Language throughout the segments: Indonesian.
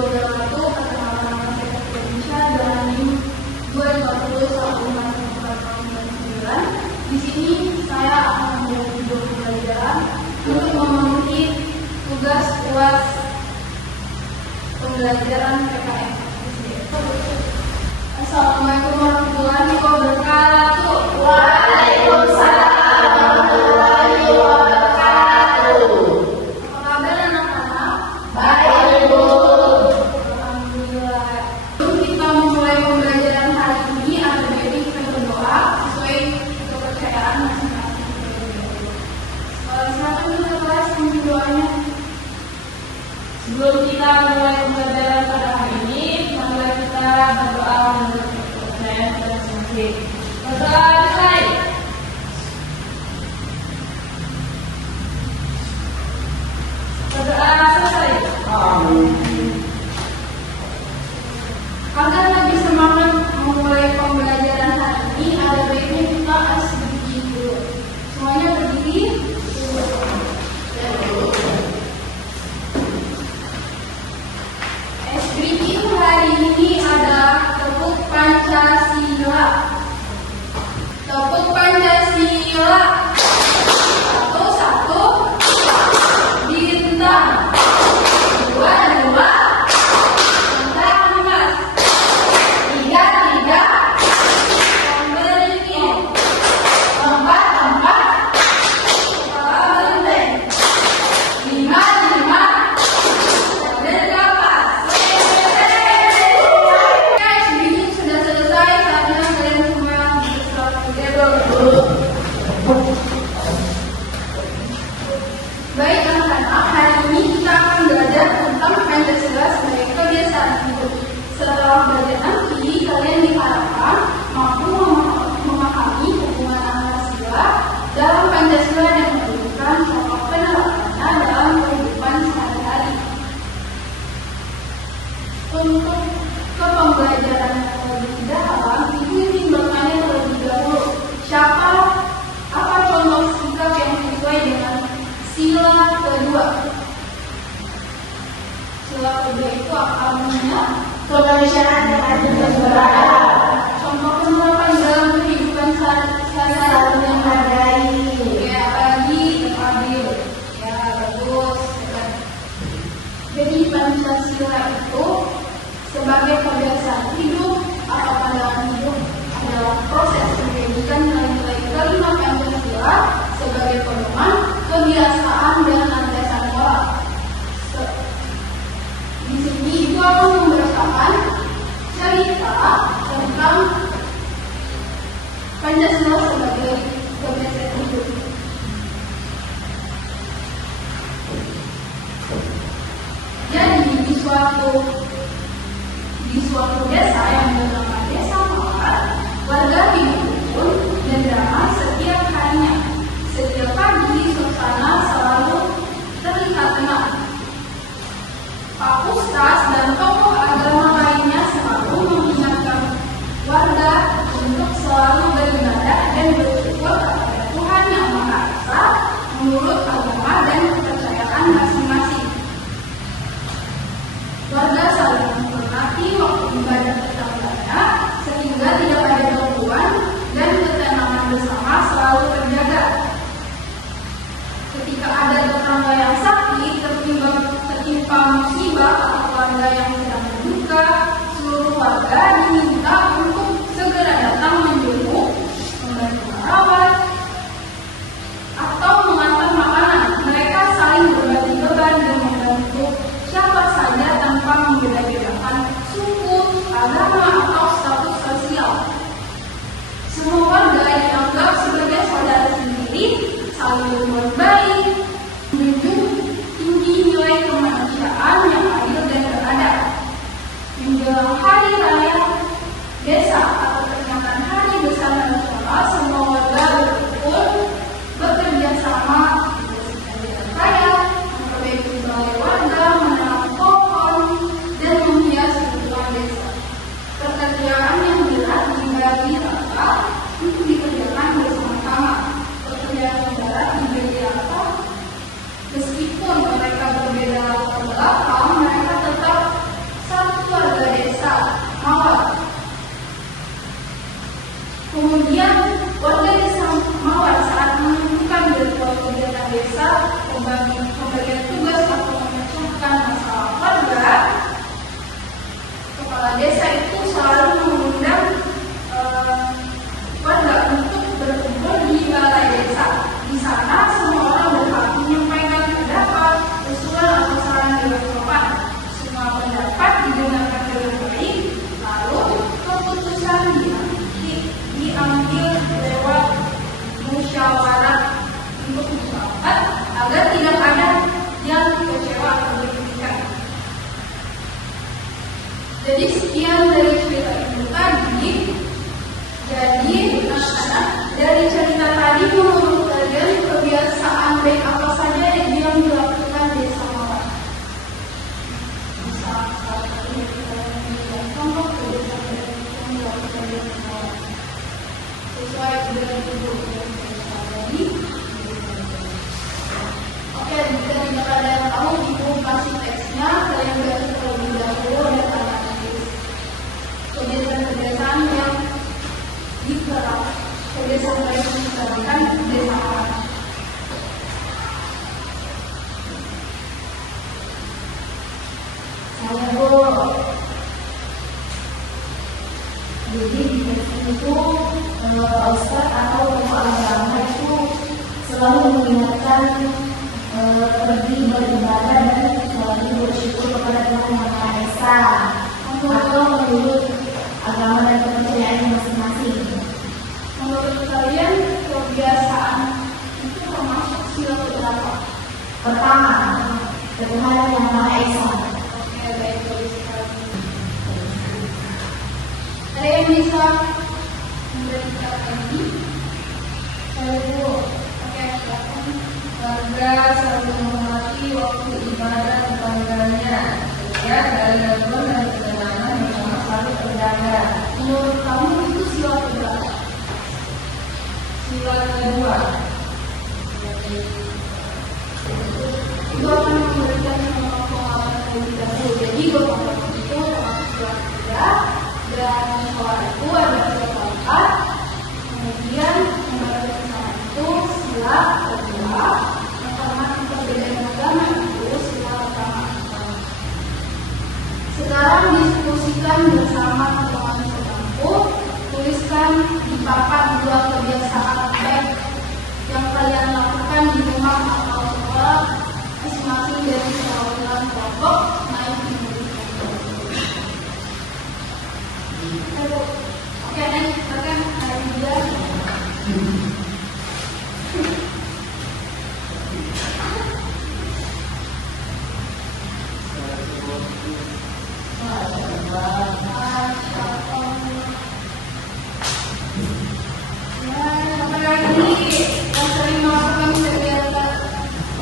wabarakatuh. Perkenalkan nama saya Indonesia dengan NIM 2501449. Di sini saya akan membuat video pembelajaran untuk memenuhi tugas UAS pembelajaran PKM. Assalamualaikum warahmatullahi wabarakatuh. Waalaikumsalam warahmatullahi wabarakatuh. Apa kabar anak-anak? Baik, Ibu. Alhamdulillah. Sebelum kita memulai pembelajaran hari ini, ada baiknya kita berdoa sesuai kepercayaan masing-masing. Silakan kita kelas untuk doanya. Sebelum kita mulai pembelajaran pada hari ini, marilah kita berdoa menurut kepercayaan kita masing-masing. Berdoa dimulai. Berdoa selesai. Amin. Agar lebih semangat memulai pembelajaran hari ini, ada baiknya kita berdiri dulu. Semuanya berdiri. SBQ hari ini ada tepuk Pancasila. Tepuk Pancasila. Satu, bintang. Dua, tentang emas. Tiga, pemberi. Empat, kepala benteng. Lima, kapas. Guys, ini sudah selesai. Saatnya kalian semua berserah together. Baik anak-anak, hari ini kita akan belajar tentang Pancasila sebagai kebiasaan hidup. Setelah belajar nanti, kalian diharapkan mampu memahami hubungan antara sila dalam Pancasila dan menunjukkan contoh penerapannya dalam kehidupan sehari-hari. Untuk ke pembelajaran yang lebih dalam, Ibu ingin bertanya terlebih dahulu, apa contoh sikap yang sesuai dengan sila kedua? Sila kedua itu apa artinya? Kemanusiaan yang adil dan beradab. Contoh penerapan dalam kehidupan sehari-hari Saling menghargai. ya, apalagi adil. Ya, bagus. Jadi Pancasila itu sebagai kebiasaan hidup atau pandangan hidup adalah proses menjadikan nilai-nilai kelima Pancasila sebagai pedoman, kebiasaan dan landasan moral. Di sini Ibu akan membacakan cerita tentang Pancasila sebagai kebiasaan hidup. Jadi di suatu desa yang bernama Desa Mawar, warga hidup rukun dan damai setiap harinya. Setiap pagi suasana selalu terlihat tenang. Pak Ustaz dan tokoh agama lainnya selalu mengingatkan warga untuk selalu beribadah dan bersyukur kepada Tuhan Yang Maha Esa menurut agama dan kepercayaan masing-masing. Warga saling menghormati waktu ibadah tetangganya sehingga tidak ada gangguan dan ketenangan bersama selalu terjaga. Ketika ada tetangga yang sakit, tertimpa musibah atau keluarga yang sedang berduka, seluruh warga diminta untuk segera datang menjenguk, membantu merawat, atau mengantar makanan. Mereka saling berbagi beban dan membantu siapa saja tanpa membeda-bedakan suku, agama, atau status sosial. Semua warga dianggap sebagai saudara sendiri, saling berbuat baik, menjunjung tinggi nilai kemanusiaan yang adil dan beradab. Menjelang hari raya desa atau peringatan hari besar nasional, semua warga berkumpul bekerja sama membersihkan jalan raya, memperbaiki balai warga, menanam pohon, dan menghias lingkungan desa. Pekerjaan yang berat dibagi rata untuk dikerjakan bersama-sama. Pekerjaan yang berat dibagi Jadi sekian dari cerita ibu tadi. Jadi anak-anak, dari cerita tadi menurut kalian kebiasaan baik apa saja yang dilakukan desa Mawar? Bisa kalian memberikan contoh kebiasaan yang dilakukan desa Mawar sesuai dengan ibu yang tadi. Oke, jika tidak ada yang tahu, ibu kasih teksnya, kalian baca terlebih dahulu dan analisis kebiasaan-kebiasaan yang kebiasaan baik yang diterapkan desa Mawar. Saya Bu. Jadi di desa itu Pak Ustadz atau tokoh agama itu selalu mengingatkan pergi beribadah dan selalu bersyukur kepada Tuhan Yang Maha Esa atau menurut agama dan kepercayaan masing-masing. Menurut kalian kebiasaan itu termasuk sila keberapa? Pertama, Tuhan Yang Maha Esa. Oke, baik sekali. Ada yang bisa memberikan ini? Saya Bu. Oke, silakan. Warga selalu menghormati waktu ibadah tetangganya, sehingga dari gangguan dan ketenangan bersama selalu terjaga. Menurut kamu itu sila keberapa? Sila kedua, Itu akan memberikan pengalaman terlebih dahulu. Jadi beberapa itu termasuk sila ketiga dan sekolah itu ada sila keempat. Kemudian membaca bersama itu sila kedua. Menghormati perbedaan agama itu sila pertama. Sekarang diskusikan bersama teman-teman sebangku. Tuliskan di papan 2 kebiasaan baik yang kalian lakukan di rumah atau sekolah masing-masing dari perwakilan kelompok naik di Oke, naik silakan hari dia. Apa lagi yang sering melakukan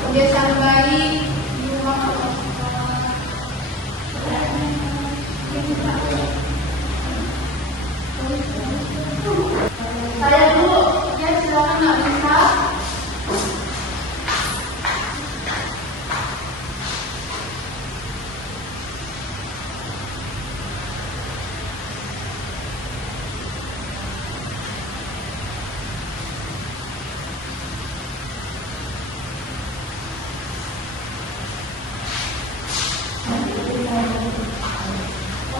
kebiasaan baik di rumah atau sekolah? Saya dulu, ya silakan Nak Bisa.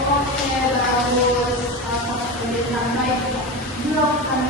Oke, bagus. Kebiasaan baik dilakukan